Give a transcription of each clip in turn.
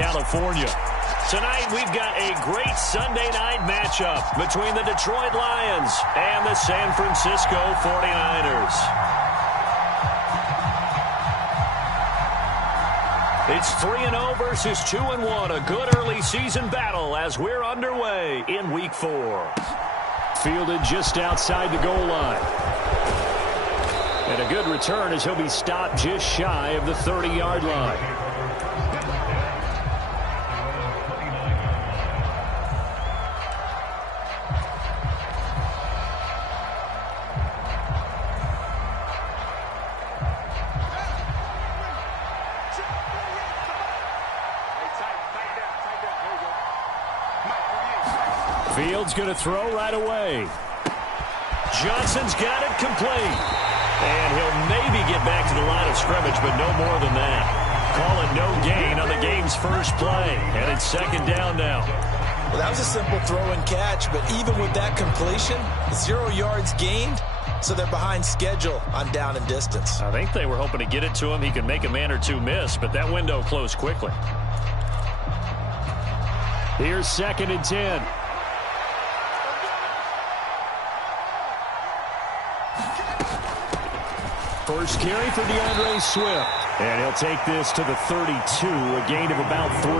California. Tonight, we've got a great Sunday night matchup between the Detroit Lions and the San Francisco 49ers. It's 3-0 versus 2-1, a good early season battle as we're underway in Week 4. Fielded just outside the goal line. And a good return as he'll be stopped just shy of the 30-yard line. Fields going to throw right away. Johnson's got it complete. And he'll maybe get back to the line of scrimmage, but no more than that. Calling no gain on the game's first play. And it's second down now. Well, that was a simple throw and catch, but even with that completion, 0 yards gained, so they're behind schedule on down and distance. I think they were hoping to get it to him. He could make a man or two miss, but that window closed quickly. Here's 2nd and 10. First carry for DeAndre Swift. And he'll take this to the 32, a gain of about 3.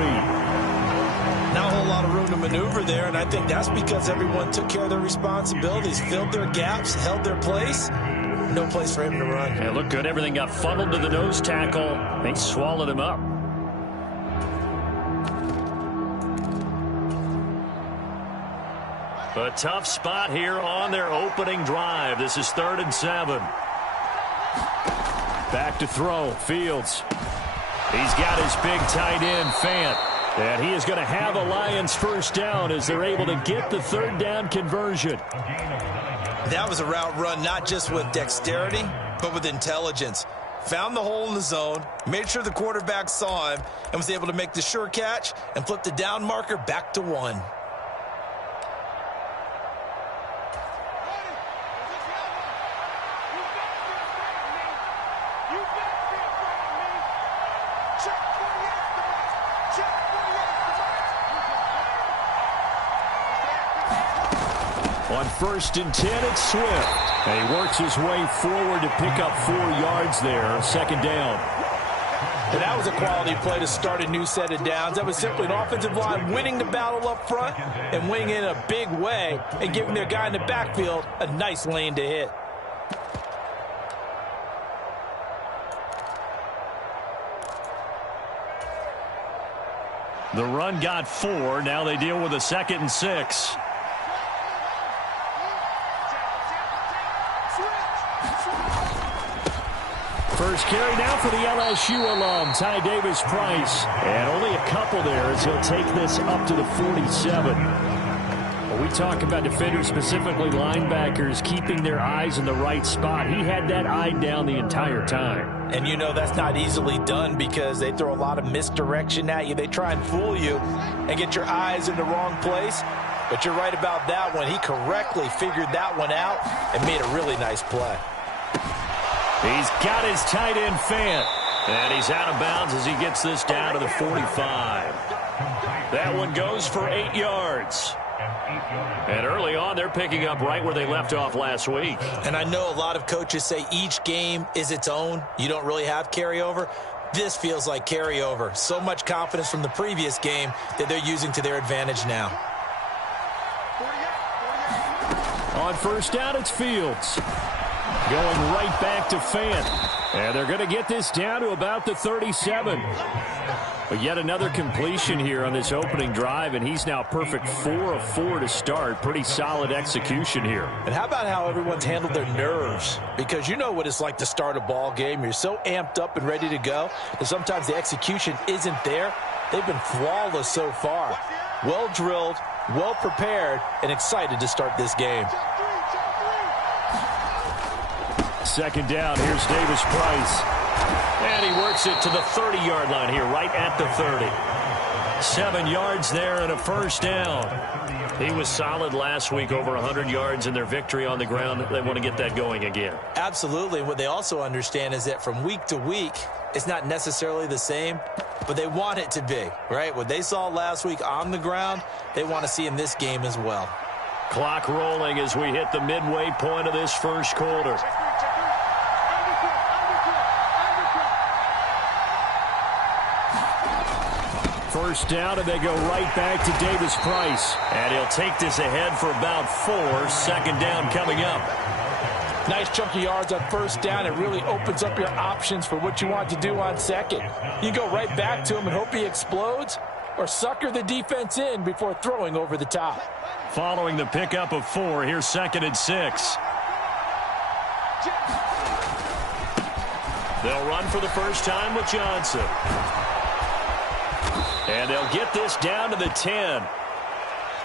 Not a whole lot of room to maneuver there, and I think that's because everyone took care of their responsibilities, filled their gaps, held their place. No place for him to run. Yeah, looked good. Everything got funneled to the nose tackle. They swallowed him up. A tough spot here on their opening drive. This is 3rd and 7. Back to throw, Fields. He's got his big tight end, Fant. And he is going to have a Lions first down as they're able to get the 3rd down conversion. That was a route run not just with dexterity, but with intelligence. Found the hole in the zone, made sure the quarterback saw him, and was able to make the sure catch and flip the down marker back to 1. On 1st and 10, it's Swift. And he works his way forward to pick up 4 yards there. 2nd down. And that was a quality play to start a new set of downs. That was simply an offensive line winning the battle up front and winning in a big way and giving their guy in the backfield a nice lane to hit. The run got 4. Now they deal with a 2nd and 6. First carry now for the LSU alum, Ty Davis-Price. And only a couple there as he'll take this up to the 47. When we talk about defenders, specifically linebackers, keeping their eyes in the right spot, he had that eye down the entire time. And you know that's not easily done because they throw a lot of misdirection at you. They try and fool you and get your eyes in the wrong place. But you're right about that one. He correctly figured that one out and made a really nice play. He's got his tight end, Fant. And he's out of bounds as he gets this down to the 45. That one goes for 8 yards. And early on, they're picking up right where they left off last week. And I know a lot of coaches say each game is its own. You don't really have carryover. This feels like carryover. So much confidence from the previous game that they're using to their advantage now. On 1st down, it's Fields. Going right back to Fant. And they're going to get this down to about the 37. But yet another completion here on this opening drive, and he's now perfect 4 of 4 to start. Pretty solid execution here. And how about how everyone's handled their nerves? Because you know what it's like to start a ball game. You're so amped up and ready to go that sometimes the execution isn't there. They've been flawless so far. Well drilled, well prepared, and excited to start this game. 2nd down, here's Davis-Price. And he works it to the 30-yard line here, right at the 30. 7 yards there and a first down. He was solid last week, over 100 yards in their victory on the ground. They want to get that going again. Absolutely. What they also understand is that from week to week, it's not necessarily the same, but they want it to be, right? What they saw last week on the ground, they want to see in this game as well. Clock rolling as we hit the midway point of this first quarter. First down, and they go right back to Davis-Price. And he'll take this ahead for about 4. Second down coming up. Nice chunky yards on first down. It really opens up your options for what you want to do on second. You go right back to him and hope he explodes, or sucker the defense in before throwing over the top. Following the pickup of 4, here's 2nd and 6. They'll run for the first time with Johnson. And they'll get this down to the 10.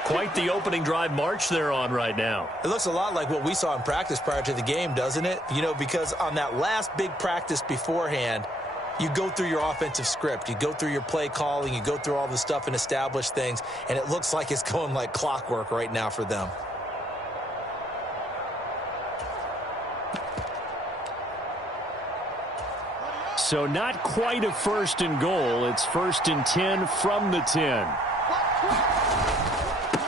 Quite the opening drive march they're on right now. It looks a lot like what we saw in practice prior to the game, doesn't it? You know, because on that last big practice beforehand, you go through your offensive script. You go through your play calling. You go through all the stuff and establish things. And it looks like it's going like clockwork right now for them. So not quite a 1st and goal. It's 1st and 10 from the 10.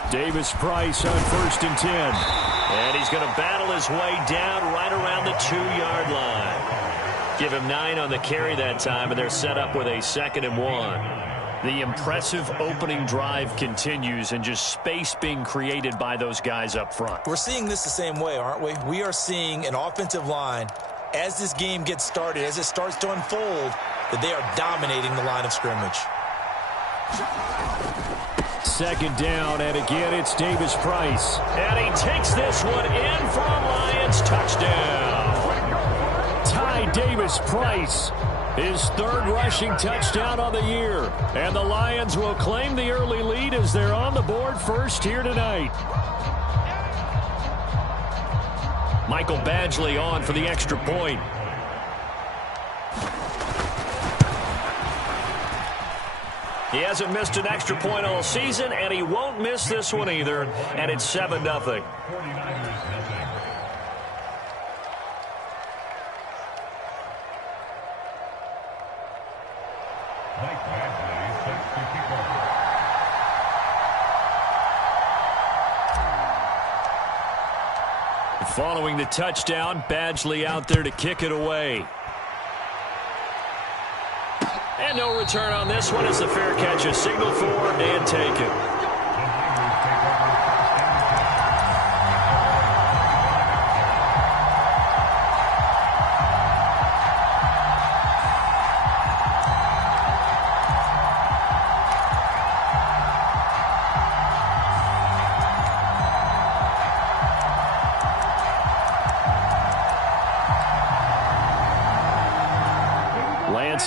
Davis-Price on 1st and 10. And he's going to battle his way down right around the 2-yard line. Give him 9 on the carry that time, and they're set up with a 2nd and 1. The impressive opening drive continues, and just space being created by those guys up front. We're seeing this the same way, aren't we? We are seeing an offensive line, as this game gets started, as it starts to unfold, that they are dominating the line of scrimmage. 2nd down, and again it's Davis-Price. And he takes this one in for a Lions touchdown. Ty Davis-Price, his 3rd rushing touchdown on the year. And the Lions will claim the early lead as they're on the board first here tonight. Michael Badgley on for the extra point. He hasn't missed an extra point all season, and he won't miss this one either, and it's 7-0. Following the touchdown, Badgley out there to kick it away. And no return on this one as the fair catch is signaled for and taken.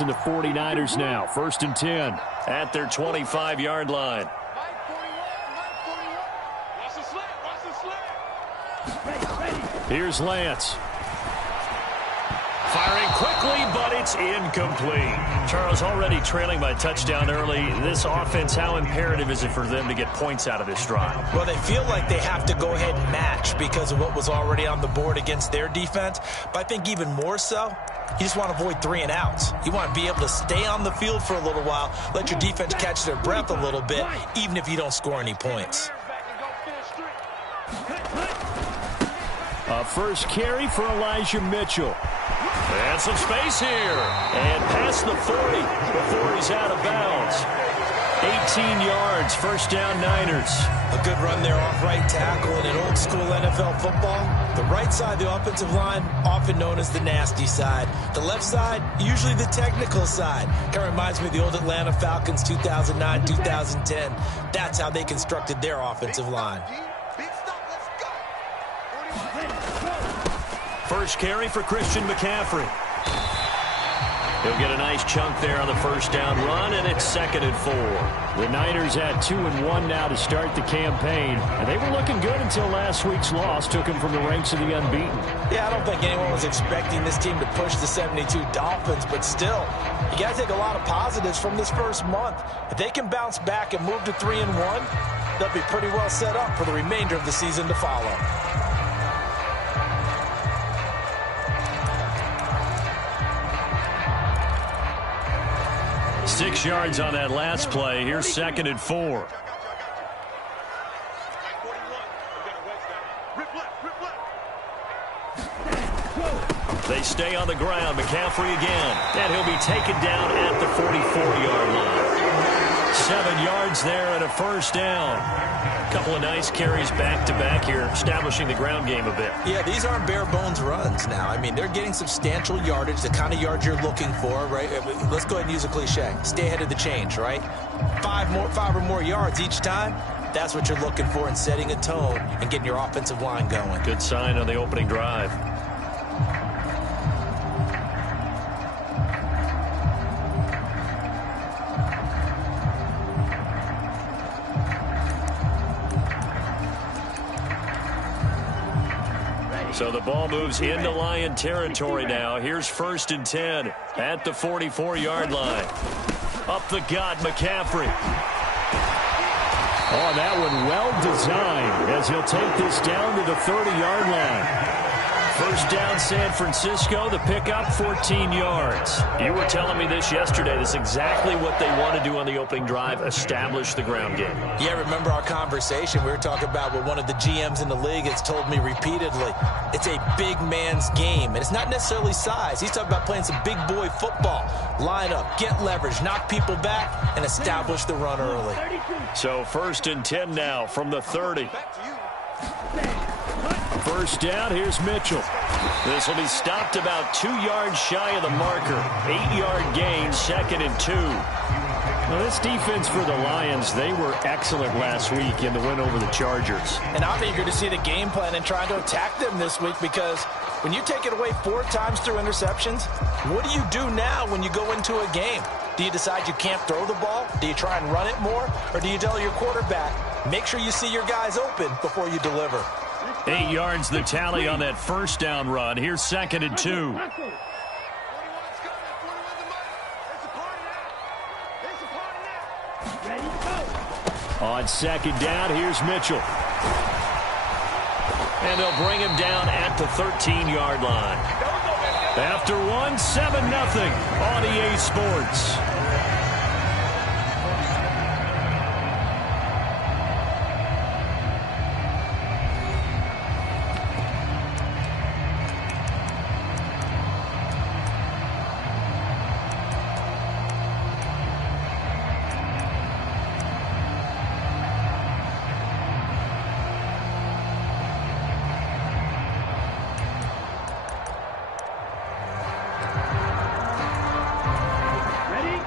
In the 49ers now. 1st and 10 at their 25-yard line. Here's Lance. Firing quickly, but it's incomplete. Charles, already trailing by a touchdown early. This offense, how imperative is it for them to get points out of this drive? Well, they feel like they have to go ahead and match because of what was already on the board against their defense. But I think even more so, you just want to avoid 3 and outs. You want to be able to stay on the field for a little while, let your defense catch their breath a little bit, even if you don't score any points. A first carry for Elijah Mitchell. And some space here. And past the 40 before he's out of bounds. 18 yards, first down Niners. A good run there off right tackle in an old school NFL football. The right side, the offensive line, often known as the nasty side. The left side, usually the technical side. Kind of reminds me of the old Atlanta Falcons 2009, 2010. That's how they constructed their offensive line. First carry for Christian McCaffrey. He'll get a nice chunk there on the first down run, and it's 2nd and 4. The Niners at 2-1 now to start the campaign, and they were looking good until last week's loss took them from the ranks of the unbeaten. Yeah, I don't think anyone was expecting this team to push the 72 Dolphins, but still, you got to take a lot of positives from this first month. If they can bounce back and move to 3-1, they'll be pretty well set up for the remainder of the season to follow. 6 yards on that last play. Here's 2nd and 4. They stay on the ground. McCaffrey again. And he'll be taken down at the 44-yard line. 7 yards there and a first down. A couple of nice carries back-to-back here, establishing the ground game a bit. Yeah, these aren't bare-bones runs now. I mean, they're getting substantial yardage, the kind of yards you're looking for, right? Let's go ahead and use a cliche. Stay ahead of the change, right? 5 or more yards each time. That's what you're looking for in setting a tone and getting your offensive line going. Good sign on the opening drive. So the ball moves into Lion territory now. Here's 1st and 10 at the 44-yard line. Up the gut, McCaffrey. Oh, that one well designed as he'll take this down to the 30-yard line. First down, San Francisco. The pickup, 14 yards. You were telling me this yesterday. This is exactly what they want to do on the opening drive, establish the ground game. Yeah, remember our conversation? We were talking about what one of the GMs in the league has told me repeatedly. It's a big man's game, and it's not necessarily size. He's talking about playing some big boy football. Line up, get leverage, knock people back, and establish the run early. So 1st and 10 now from the 30. First down, here's Mitchell. This will be stopped about 2 yards shy of the marker. 8-yard gain, 2nd and 2. Well, this defense for the Lions, they were excellent last week in the win over the Chargers. And I'm eager to see the game plan and trying to attack them this week, because when you take it away 4 times through interceptions, what do you do now when you go into a game? Do you decide you can't throw the ball? Do you try and run it more? Or do you tell your quarterback, make sure you see your guys open before you deliver? 8 yards the tally on that first down run. Here's 2nd and 2. On 2nd down, here's Mitchell. And they'll bring him down at the 13-yard line. After 1, 7-0 on EA Sports.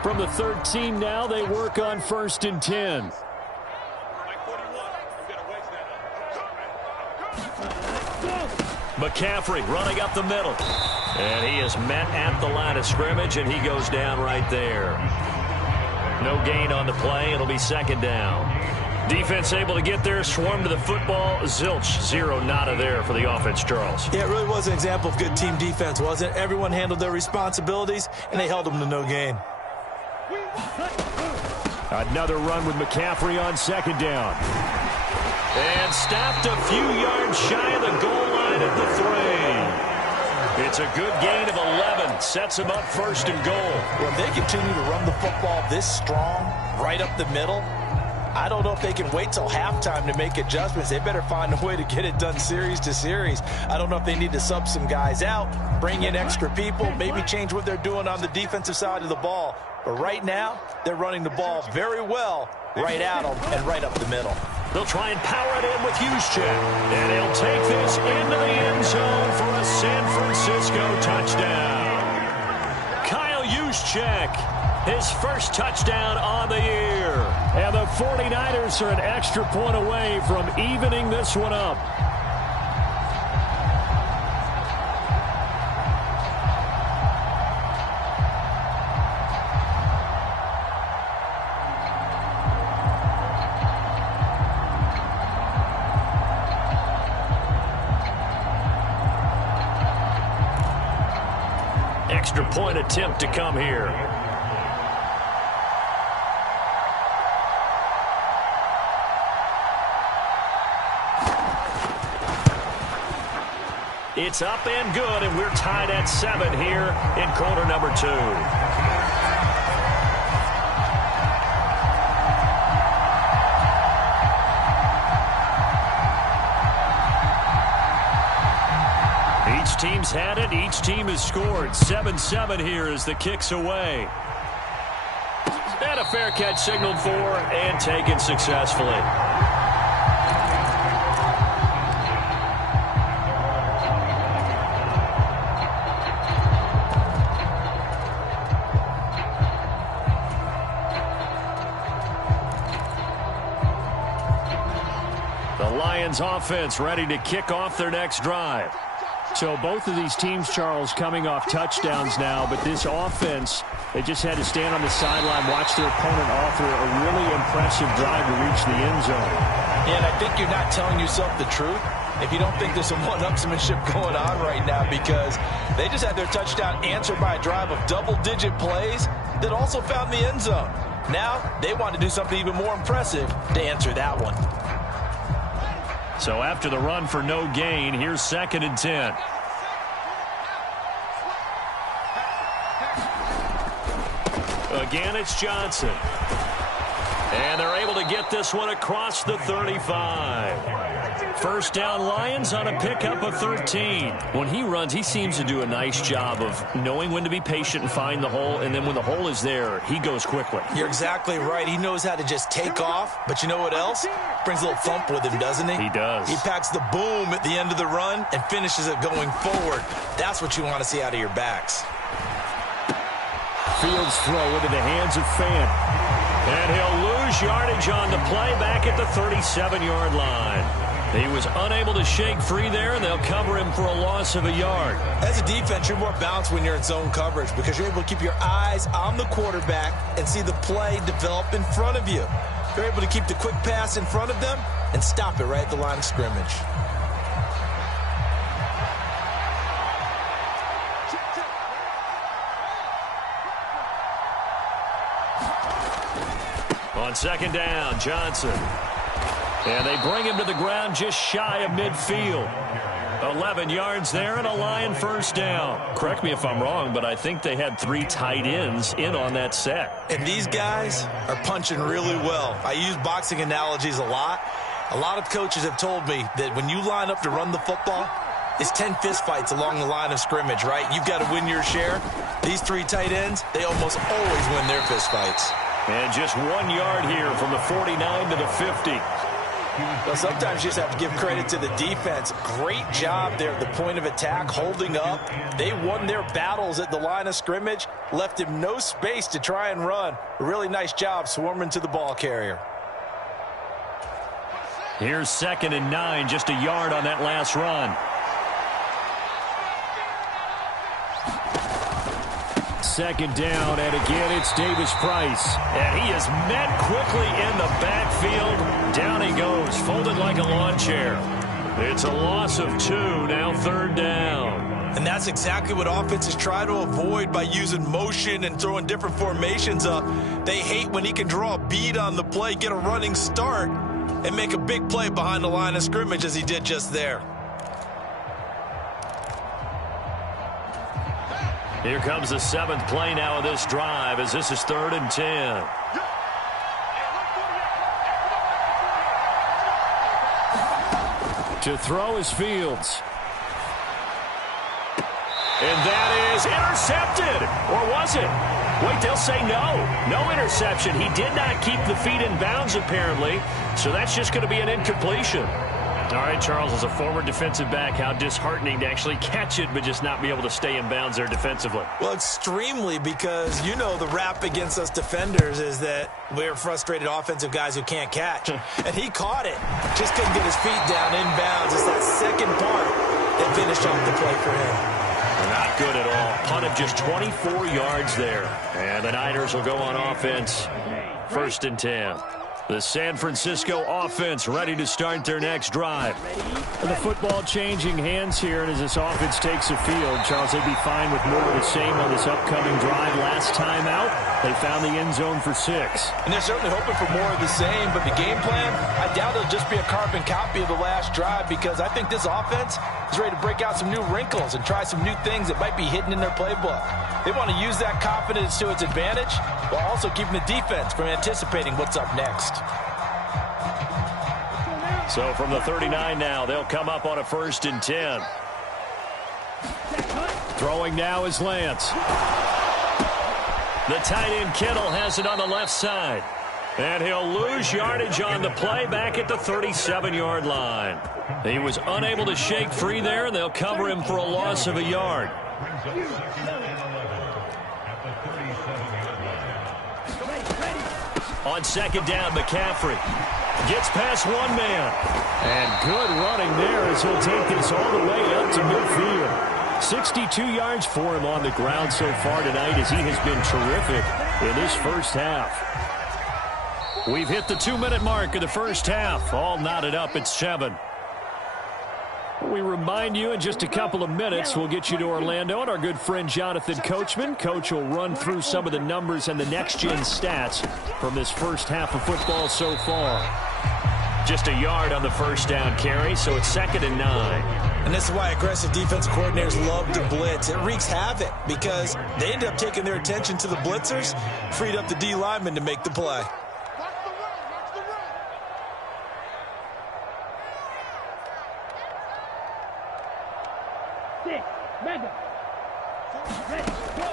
From the 13 now, they work on 1st and 10. McCaffrey running up the middle. And he is met at the line of scrimmage, and he goes down right there. No gain on the play. It'll be 2nd down. Defense able to get there, swarm to the football. Zilch, 0 nada there for the offense, Charles. Yeah, it really was an example of good team defense, wasn't it? Everyone handled their responsibilities, and they held them to no gain. Another run with McCaffrey on 2nd down. And stopped a few yards shy of the goal line at the 3. It's a good gain of 11. Sets him up 1st and goal. Well, if they continue to run the football this strong, right up the middle, I don't know if they can wait till halftime to make adjustments. They better find a way to get it done series to series. I don't know if they need to sub some guys out, bring in extra people, maybe change what they're doing on the defensive side of the ball. But right now, they're running the ball very well right at them and right up the middle. They'll try and power it in with Juszczyk. And he'll take this into the end zone for a San Francisco touchdown. Kyle Juszczyk, his first touchdown on the year. And the 49ers are an extra point away from evening this one up. Extra point attempt to come here. It's up and good, and we're tied at 7 here in quarter number 2. Each team's had it. Each team has scored. 7-7 here as the kick's away. And a fair catch signaled for and taken successfully. The Lions offense ready to kick off their next drive. So both of these teams, Charles, coming off touchdowns now, but this offense, they just had to stand on the sideline, watch their opponent offer a really impressive drive to reach the end zone. Yeah, and I think you're not telling yourself the truth if you don't think there's some one-upsmanship going on right now, because they just had their touchdown answered by a drive of double-digit plays that also found the end zone. Now they want to do something even more impressive to answer that one. So after the run for no gain, here's 2nd and 10. Again, it's Johnson. And they're able to get this one across the 35. First down, Lions on a pickup of 13. When he runs, he seems to do a nice job of knowing when to be patient and find the hole, and then when the hole is there, he goes quickly. You're exactly right. He knows how to just take off, but you know what else? Brings a little thump with him, doesn't he? He does. He packs the boom at the end of the run and finishes it going forward. That's what you want to see out of your backs. Fields throw into the hands of Fant. And he'll lose yardage on the play back at the 37-yard line. He was unable to shake free there, and they'll cover him for a loss of a yard. As a defense, you're more balanced when you're in zone coverage because you're able to keep your eyes on the quarterback and see the play develop in front of you. You're able to keep the quick pass in front of them and stop it right at the line of scrimmage. On 2nd down, Johnson. And they bring him to the ground just shy of midfield. 11 yards there and a Lion first down. Correct me if I'm wrong, but I think they had 3 tight ends in on that set. And these guys are punching really well. I use boxing analogies a lot. A lot of coaches have told me that when you line up to run the football, it's 10 fistfights along the line of scrimmage, right? You've got to win your share. These 3 tight ends, they almost always win their fistfights. And just 1 yard here from the 49 to the 50. Well, sometimes you just have to give credit to the defense. Great job there at the point of attack, holding up. They won their battles at the line of scrimmage, left him no space to try and run. A really nice job swarming to the ball carrier. Here's 2nd and 9, just a yard on that last run. 2nd down, and again it's Davis Price. And he is met quickly in the backfield. Down he goes, folded like a lawn chair. It's a loss of 2, now 3rd down. And that's exactly what offenses try to avoid by using motion and throwing different formations up. They hate when he can draw a bead on the play, get a running start, and make a big play behind the line of scrimmage as he did just there. Here comes the 7th play now of this drive as this is 3rd and 10. To throw is Fields. And that is intercepted. Or was it? Wait, they'll say no. No interception. He did not keep the feet in bounds, apparently. So that's just going to be an incompletion. All right, Charles, as a former defensive back, how disheartening to actually catch it but just not be able to stay in bounds there defensively. Well, extremely, because you know the rap against us defenders is that we're frustrated offensive guys who can't catch. And he caught it. Just couldn't get his feet down in bounds. It's that second part that finished off the play for him. Not good at all. Punt of just 24 yards there. And the Niners will go on offense. 1st and 10. The San Francisco offense ready to start their next drive. And the football changing hands here, and as this offense takes the field, Charles, they'd be fine with more of the same on this upcoming drive. Last time out, they found the end zone for 6. And they're certainly hoping for more of the same, but the game plan, I doubt it'll just be a carbon copy of the last drive, because I think this offense is ready to break out some new wrinkles and try some new things that might be hidden in their playbook. They want to use that confidence to its advantage while also keeping the defense from anticipating what's up next. So from the 39 now, they'll come up on a 1st and 10. Throwing now is Lance. The tight end Kittle has it on the left side. And he'll lose yardage on the play back at the 37-yard line. He was unable to shake free there, and they'll cover him for a loss of a yard. On second down, McCaffrey gets past one man. And good running there as he'll take this all the way up to midfield. 62 yards for him on the ground so far tonight as he has been terrific in this first half. We've hit the 2-minute mark of the first half. All knotted up at 7. We remind you in just a couple of minutes we'll get you to Orlando and our good friend Jonathan Coachman. Coach will run through some of the numbers and the next-gen stats from this first half of football so far. Just a yard on the first down carry, so it's 2nd and 9. And this is why aggressive defense coordinators love to blitz. It wreaks havoc because they end up taking their attention to the blitzers, freed up the D lineman to make the play.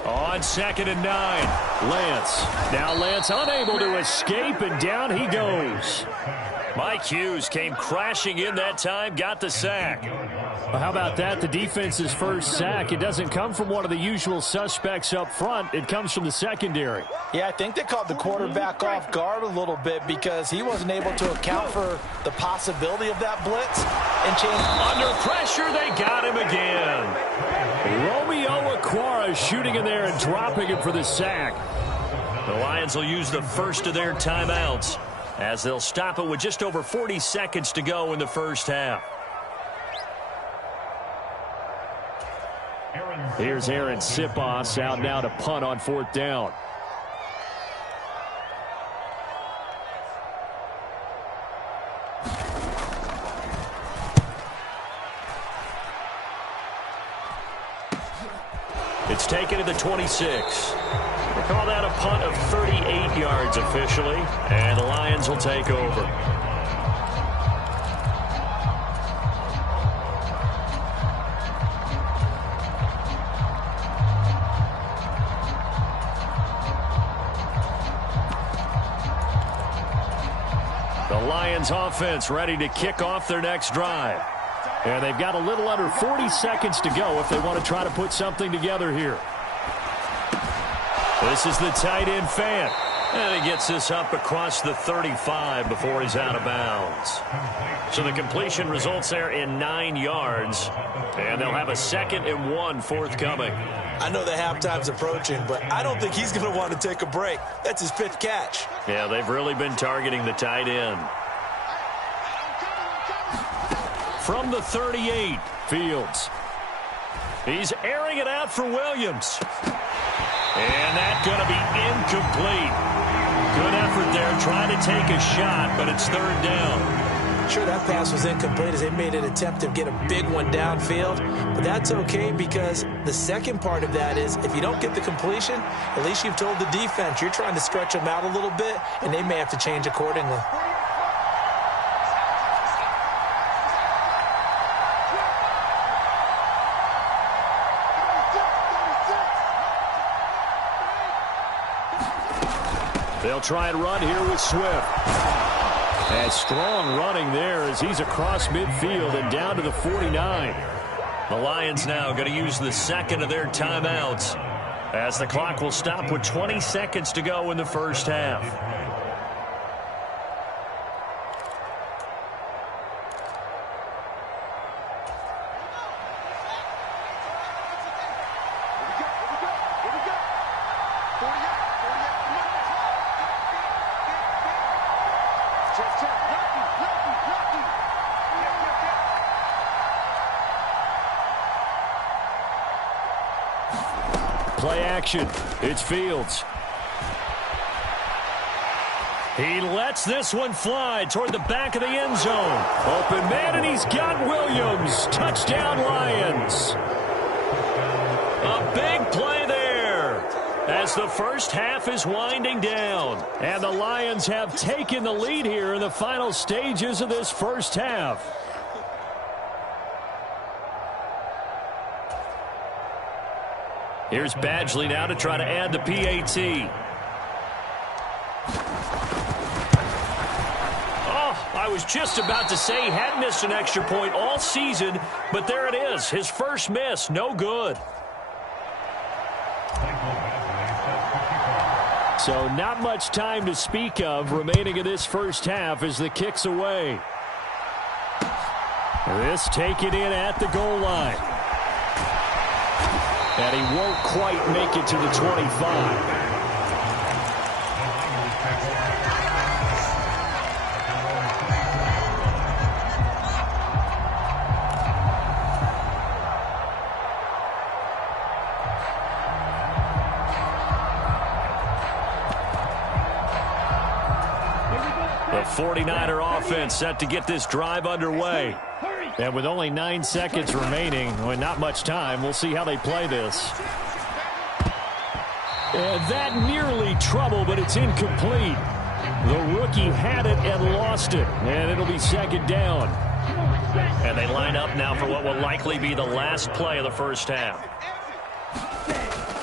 On 2nd and 9, Lance. Now Lance unable to escape, and down he goes. Mike Hughes came crashing in that time, got the sack. Well, how about that? The defense's first sack. It doesn't come from one of the usual suspects up front. It comes from the secondary. Yeah, I think they caught the quarterback off guard a little bit because he wasn't able to account for the possibility of that blitz and change. Under pressure, they got him again. Romeo Okwara shooting in there and dropping him for the sack. The Lions will use the first of their timeouts as they'll stop it with just over 40 seconds to go in the first half. Here's Aaron Sipos out now to punt on 4th down. It's taken to the 26. They call that a punt of 38 yards officially, and the Lions will take over. The Lions offense ready to kick off their next drive. And they've got a little under 40 seconds to go if they want to try to put something together here. This is the tight end Fant. And he gets this up across the 35 before he's out of bounds. So the completion results there in 9 yards. And they'll have a 2nd and 1 forthcoming. I know the halftime's approaching, but I don't think he's going to want to take a break. That's his 5th catch. Yeah, they've really been targeting the tight end. From the 38, Fields. He's airing it out for Williams. And that's going to be incomplete. Good effort there trying to take a shot, but it's 3rd down. Sure, that pass was incomplete as they made an attempt to get a big one downfield. But that's okay because the second part of that is if you don't get the completion, at least you've told the defense you're trying to stretch them out a little bit, and they may have to change accordingly. They'll try and run here with Swift. And strong running there as he's across midfield and down to the 49. The Lions now going to use the 2nd of their timeouts as the clock will stop with 20 seconds to go in the first half. Play action. It's Fields. He lets this one fly toward the back of the end zone. Open man, and he's got Williams. Touchdown, Lions. A big play there as the first half is winding down. And the Lions have taken the lead here in the final stages of this first half. Here's Badgley now to try to add the PAT. Oh, I was just about to say he hadn't missed an extra point all season, but there it is. His first miss, no good. So not much time to speak of remaining in this first half as the kick's away. This taken in at the goal line. And he won't quite make it to the 25. The 49er offense set to get this drive underway. And with only 9 seconds remaining, well, not much time, we'll see how they play this. And that nearly trouble, but it's incomplete. The rookie had it and lost it, and it'll be second down. And they line up now for what will likely be the last play of the first half.